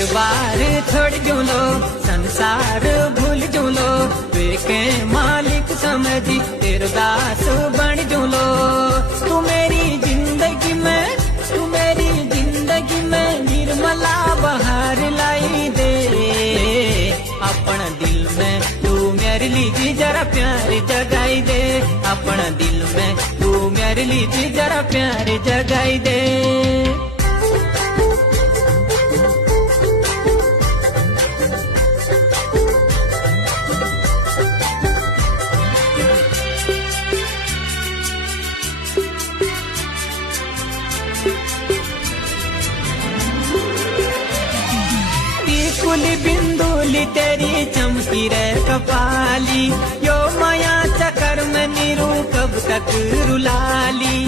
घर बार छोड़ जूं लो, संसार भूल जूं लो, के मालिक समझी तेरे दास बन जूं लो। तू मेरी जिंदगी में निर्मला बहार लाई दे, अपना दिल में तू मेरे लिए जरा प्यार जगाई दे, अपना दिल में तू मेरे लिए जरा प्यार जगाई दे। कुली बिंदुली तेरी चमकी रे कपाली, यो माया चक्कर में नीरू कब तक रुलाली।